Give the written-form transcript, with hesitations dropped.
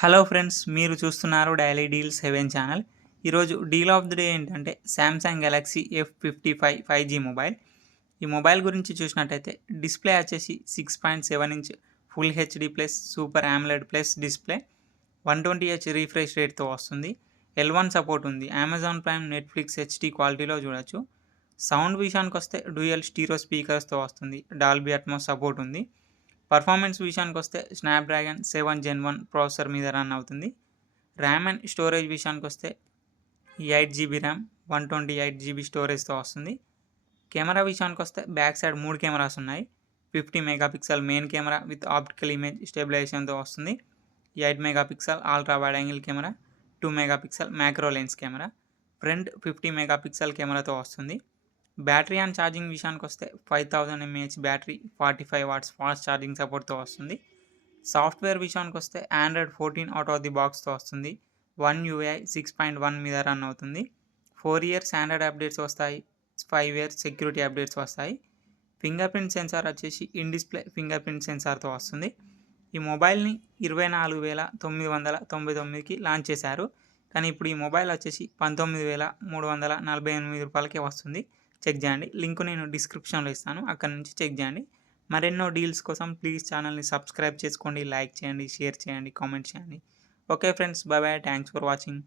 Hello friends, మీరు చూస్తున్నారు daily deal 7 channel. ఈరోజు డీల్ ఆఫ్ ది డే ఏంటంటే Samsung Galaxy F55 5G mobile. ఈ మొబైల్ గురించి చూసినట్టయితే డిస్ప్లే వచ్చేసి 6.7 inch full HD plus super AMOLED plus display 120Hz refresh రేట్తో వస్తుంది. L1 సపోర్ట్ ఉంది. అమెజాన్ ప్రైమ్, నెట్ఫ్లిక్స్ హెచ్డి క్వాలిటీలో చూడొచ్చు. సౌండ్ విషయానికి వస్తే డ్యూయల్ స్టీరియో స్పీకర్స్తో వస్తుంది. డాల్బీ అట్మాస్ సపోర్ట్ ఉంది. పర్ఫార్మెన్స్ విషయానికి వస్తే స్నాప్డ్రాగన్ 7 Gen 1 ప్రాసెసర్ మీద రన్ అవుతుంది. ర్యామ్ అండ్ స్టోరేజ్ విషయానికి వస్తే 8GB ర్యామ్ 128GB స్టోరేజ్తో వస్తుంది. కెమెరా విషయానికి వస్తే బ్యాక్ సైడ్ 3 కెమెరాస్ ఉన్నాయి. 50 megapixel main camera with optical image స్టెబిలైజేషన్తో వస్తుంది. 8 megapixel ultra wide angle camera, 2 megapixel macro lens camera, front 50 megapixel కెమెరాతో వస్తుంది. బ్యాటరీ అండ్ ఛార్జింగ్ విషయానికి వస్తే 5000 mAh battery, 45 watts fast charging సపోర్ట్తో వస్తుంది. సాఫ్ట్వేర్ విషయానికి వస్తే ఆండ్రాయిడ్ 14 అవుట్ ఆఫ్ ది బాక్స్తో వస్తుంది. 1UI 6.1 మీద రన్ అవుతుంది. 4 years ఆండ్రాయిడ్ అప్డేట్స్ వస్తాయి. 5 years సెక్యూరిటీ అప్డేట్స్ వస్తాయి. ఫింగర్ ప్రింట్ సెన్సార్ వచ్చేసి ఇన్ డిస్ప్లే ఫింగర్ ప్రింట్ సెన్సార్తో వస్తుంది. ఈ మొబైల్ని 24,999కి లాంచ్ చేశారు. కానీ ఇప్పుడు ఈ మొబైల్ వచ్చేసి 19,348 రూపాయలకే వస్తుంది. చెక్ చేయండి. లింక్ నేను డిస్క్రిప్షన్లో ఇస్తాను, అక్కడ నుంచి చెక్ చేయండి. మరెన్నో డీల్స్ కోసం ప్లీజ్ ఛానల్ని సబ్స్క్రైబ్ చేసుకోండి, లైక్ చేయండి, షేర్ చేయండి, కామెంట్ చేయండి. Okay friends, bye bye, thanks for watching.